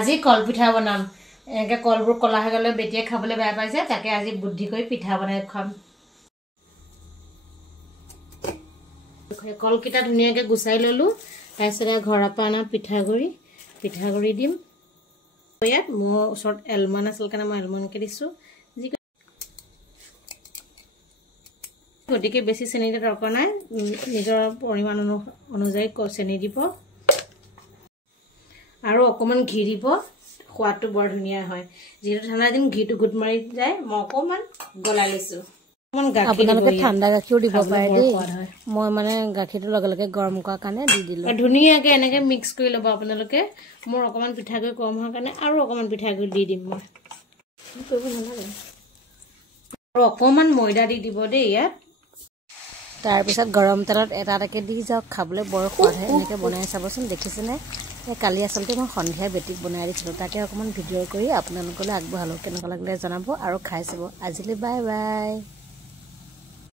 আজি কল পিঠা বনাম এনেকে কলবোৰ কলা হৈ গলে বেটিয়ে খাবলৈ বেয়া পাইছে তাকে আজি বুদ্ধি কৰি পিঠা বনাই খাম কলকিটা ধুনিয়াকে গুছাই ললো তাৰপিছত ঘৰৰ পৰা আনা পিঠাগুৰি দিম ইয়াত মোৰ ওচৰত এলমন আছিল কাৰণে মই এলমনকে দিছো গতিকে বেছি চেনি দিয়া দৰকাৰ নাই নিজৰ পৰিমাণ অনুযায়ী চেনি দিব আৰু অকমান ঘি দিব সোৱাদটো বৰ ধুনিয়া হয় যেটো ঠাণ্ডা দিন ঘিটো গুট মাৰি যায় মই অকমান গলাই লৈছো আপোনালোকে ঠাণ্ডা গাখীৰ দিব পাৰে দেই মই মানে গাখীৰটো লগে লগে গৰম কৰা কাৰণে দি দিলো ধুনিয়াকে এনেকে মিক্স কৰি লব আপোনালোকে মোৰ অকমান পিঠাগুৰি কম হোৱাৰ কাৰণে আৰু অকমান পিঠাগুৰি দি দিম মই কৰিব নালাগে আৰু অকমান ময়দা দি দিব দেই ইয়াত তাৰ পিছত গৰম তেলত এটা এটাকে দি যাওক খাবলৈ বৰ সোৱাদ হয় এনেকে বনাই চাবচোন দেখিছেনে কালি আচলতে মই সন্ধিয়া বেটিক বনাই দিছিলো তাকে অকমান ভিডিঅ' কৰি আপোনালোকলৈ আগবঢ়ালো কেনেকুৱা লাগিলে জনাব আৰু খাই চাব আজিলৈ বাই বাই